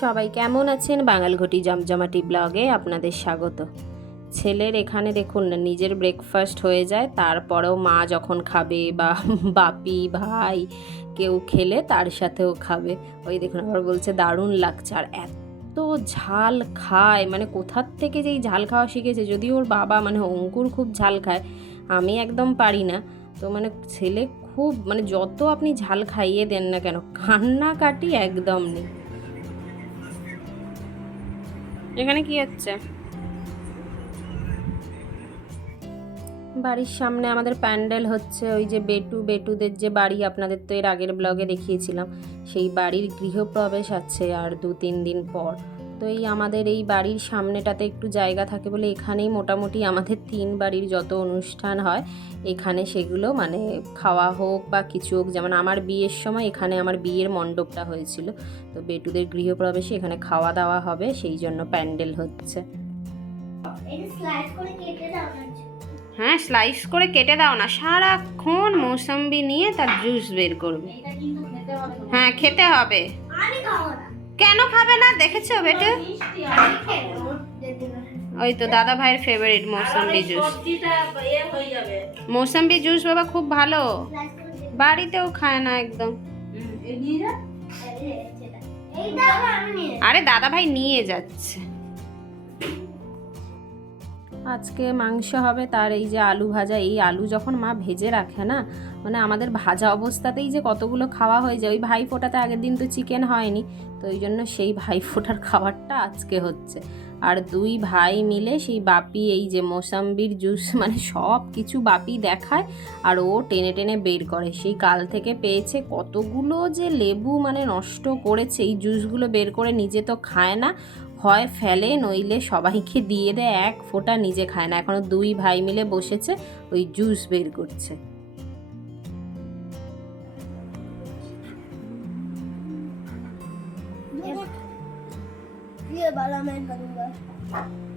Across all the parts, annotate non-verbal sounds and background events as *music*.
সবাই কেমন আছেন? বাঙালঘটি জমজমাটি ব্লগে আপনাদের স্বাগত। ছেলের এখানে দেখুন না নিজের ব্রেকফাস্ট হয়ে যায়, তারপরেও মা যখন খাবে বা *laughs* বাপি, ভাই কেউ খেলে তার সাথেও খাবে। ওই দেখুন, আবার বলছে, দারুণ লাগছে। আর এত ঝাল খায় মানে কোথার থেকে যেই ঝাল খাওয়া শিখেছে? যদি ওর বাবা মানে অঙ্কুর খুব ঝাল খায়, আমি একদম পারি না। তো মানে ছেলে খুব মানে যত আপনি ঝাল খাইয়ে দেন না কেন, কান্নাকাটি একদম নেই। এখানে কি হচ্ছে? বাড়ির সামনে আমাদের প্যান্ডেল হচ্ছে, ওই যে বেটু, বেটুদের যে বাড়ি, আপনাদের তো এর আগের ব্লগে দেখিয়েছিলাম। সেই বাড়ির গৃহপ্রবেশ আছে আর দু তিন দিন পর। তো এই আমাদের এই বাড়ির সামনেটাতে একটু জায়গা থাকে বলে এখানেই মোটামুটি আমাদের তিন বাড়ির যত অনুষ্ঠান হয় এখানে সেগুলো মানে খাওয়া হোক বা কিছু হোক যেমন আমার বিয়ের সময় এখানে আমার বিয়ের মণ্ডপটা হয়েছিল। তো বেটুদের গৃহপ্রবেশে এখানে খাওয়া দাওয়া হবে সেই জন্য প্যান্ডেল হচ্ছে। এটা স্লাইস করে কেটে দাও না। হ্যাঁ স্লাইস করে কেটে দাও না সারাক্ষণ মৌসম্বি নিয়ে তার জুস বের করবে। হ্যাঁ খেতে হবে। আমি খাব না। কেন খাবে না? দেখেছ বেটে। ওই তো দাদা ভাইয়ের ফেভারিট মৌসম্বি জুস সবজিটা ইয়ে যাবে। মৌসম্বি জুস বাবা খুব ভালো। বাড়িতেও খায় না একদম। আরে দাদা ভাই নিয়ে যাচ্ছে। আজকে মাংস হবে, তার এই যে আলু ভাজা, এই আলু যখন মা ভেজে রাখে না মানে আমাদের ভাজা অবস্থাতেই যে কতগুলো খাওয়া হয়ে যায়, ওই ভাই ফোটাতে আগের দিন তো চিকেন হয়নি, তো ওই জন্য সেই ভাই ফোটার খাবারটা আজকে হচ্ছে। আর দুই ভাই মিলে সেই বাপি, এই যে মোসাম্বির জুস মানে সব কিছু বাপি দেখায়, আর ও টেনে টেনে বের করে। সেই কাল থেকে পেয়েছে কতগুলো যে লেবু মানে নষ্ট করেছে, এই জুসগুলো বের করে নিজে তো খায় না হয় ফেলে নইলে সবাইকে দিয়ে দেয় এক ফোঁটা নিজে খায় না। এখনও দুই ভাই মিলে বসেছে ওই জুস বের করছে। Yeah, but I'm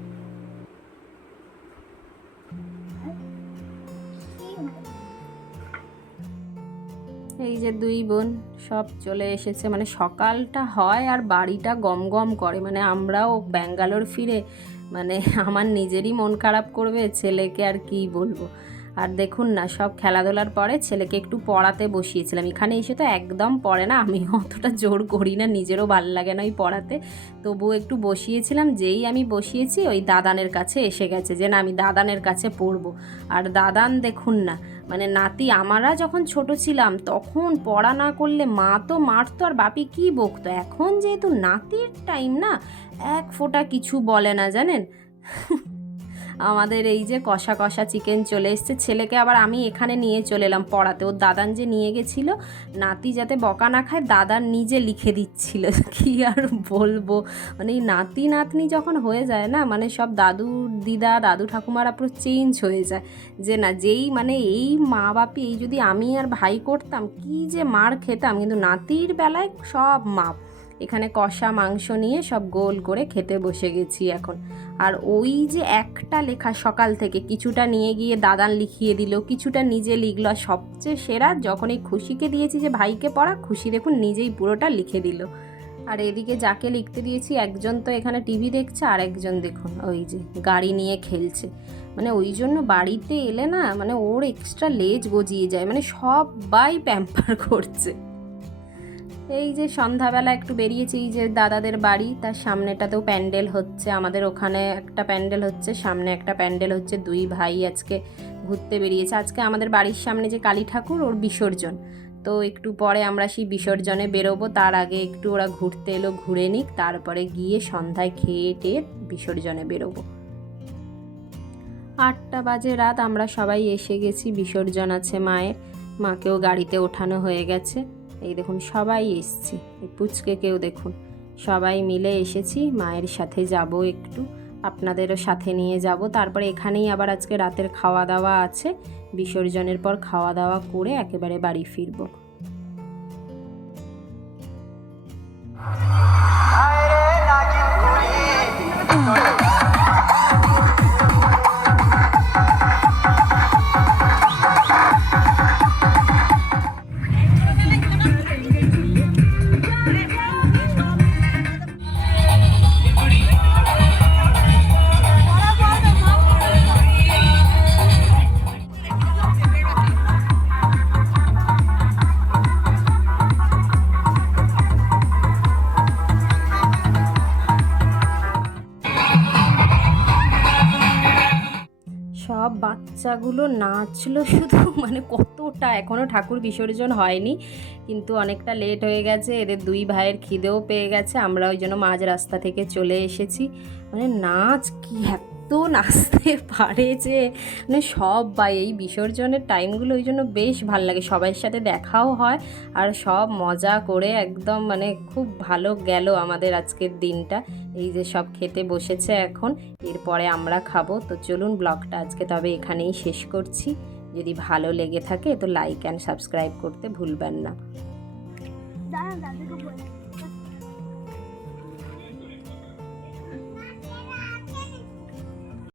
এই যে দুই বোন সব চলে এসেছে। মানে সকালটা হয় আর বাড়িটা গম গম করে। মানে আমরাও ব্যাঙ্গালোর ফিরে মানে আমার নিজেরই মন খারাপ করবে, ছেলেকে আর কি বলব? আর দেখুন না, সব খেলাধুলার পরে ছেলেকে একটু পড়াতে বসিয়েছিলাম। এখানে এসে তো একদম পড়ে না আমি অতটা জোর করি না, নিজেরও ভালো লাগে না ওই পড়াতে। তবুও একটু বসিয়েছিলাম, যেই আমি বসিয়েছি ওই দাদানের কাছে এসে গেছে যে, না, আমি দাদানের কাছে পড়ব। আর দাদান দেখুন না মানে নাতি আমারা যখন ছোট ছিলাম, তখন পড়া না করলে মা তো মারতো আর বাপি কি বকতো। এখন যেহেতু নাতির টাইম না, এক ফোঁটা কিছু বলে না, জানেন? আমাদের এই যে কষা কষা চিকেন চলে এসছে। ছেলেকে আবার আমি এখানে নিয়ে চলে এলাম পড়াতে। ওর দাদান যে নিয়ে গেছিল, নাতি যাতে বকা না খায় দাদার নিজে লিখে দিচ্ছিল। *laughs* কি আর বলব? মানে এই নাতি নাতনি যখন হয়ে যায় না মানে সব দাদু দিদা, দাদু ঠাকুমারা পুরো চেঞ্জ হয়ে যায়। যে না, যেই মানে এই মা বাপি এই যদি আমি আর ভাই করতাম, কি যে মার খেতাম। কিন্তু নাতির বেলায় সব মাপ। এখানে কষা মাংস নিয়ে সব গোল করে খেতে বসে গেছি এখন। আর ওই যে একটা লেখা সকাল থেকে, কিছুটা নিয়ে গিয়ে দাদান লিখিয়ে দিল, কিছুটা নিজে লিখলো, আর সবচেয়ে সেরা যখন এই খুশিকে দিয়েছি যে ভাইকে পড়া, খুশি দেখুন নিজেই পুরোটা লিখে দিল। আর এদিকে যাকে লিখতে দিয়েছি, একজন তো এখানে টিভি দেখছে, আর একজন দেখুন ওই যে গাড়ি নিয়ে খেলছে। মানে ওই জন্য বাড়িতে এলে না মানে ওর এক্সট্রা লেজ গজিয়ে যায় মানে সবাই প্যাম্পার করছে। এই যে সন্ধ্যাবেলা একটু বেরিয়েছি, এই যে দাদাদের বাড়ি, তার সামনেটাতেও প্যান্ডেল হচ্ছে। আমাদের ওখানে একটা প্যান্ডেল হচ্ছে, সামনে একটা প্যান্ডেল হচ্ছে। দুই ভাই আজকে ঘুরতে বেরিয়েছে। আজকে আমাদের বাড়ির সামনে যে কালী ঠাকুর, ওর বিসর্জন। তো একটু পরে আমরা সেই বিসর্জনে বেরোবো। তার আগে একটু ওরা ঘুরতে এলো, ঘুরে নিক। তারপরে গিয়ে সন্ধ্যায় খেয়ে টেয়ে বিসর্জনে বেরোবো। আটটা বাজে রাত, আমরা সবাই এসে গেছি। বিসর্জন আছে মায়ের। মাকেও গাড়িতে ওঠানো হয়ে গেছে। এই দেখুন, সবাই এসছি। এই পুচকে কেউ দেখুন। সবাই মিলে এসেছি, মায়ের সাথে যাব একটু, আপনাদেরও সাথে নিয়ে যাব। তারপরে এখানেই আবার আজকে রাতের খাওয়া দাওয়া আছে। বিসর্জনের পর খাওয়া দাওয়া করে একেবারে বাড়ি ফিরবো। বাচ্চাগুলো নাচলো শুধু *laughs* মানে কতটা? এখনও ঠাকুর বিসর্জন হয়নি, কিন্তু অনেকটা লেট হয়ে গেছে, এদের দুই ভাইয়ের খিদেও পেয়ে গেছে, আমরা ওই জন্য মাঝ রাস্তা থেকে চলে এসেছি। মানে নাচ কি নাচতে পারে যে মানে সব বা এই বিসর্জনের টাইমগুলো ওই জন্য বেশ ভালো লাগে। সবার সাথে দেখাও হয় আর সব মজা করে একদম মানে খুব ভালো গেল আমাদের আজকের দিনটা। এই যে সব খেতে বসেছে এখন, এরপরে আমরা খাব। তো চলুন ব্লগটা আজকে তবে এখানেই শেষ করছি। যদি ভালো লেগে থাকে তো লাইক অ্যান্ড সাবস্ক্রাইব করতে ভুলবেন না।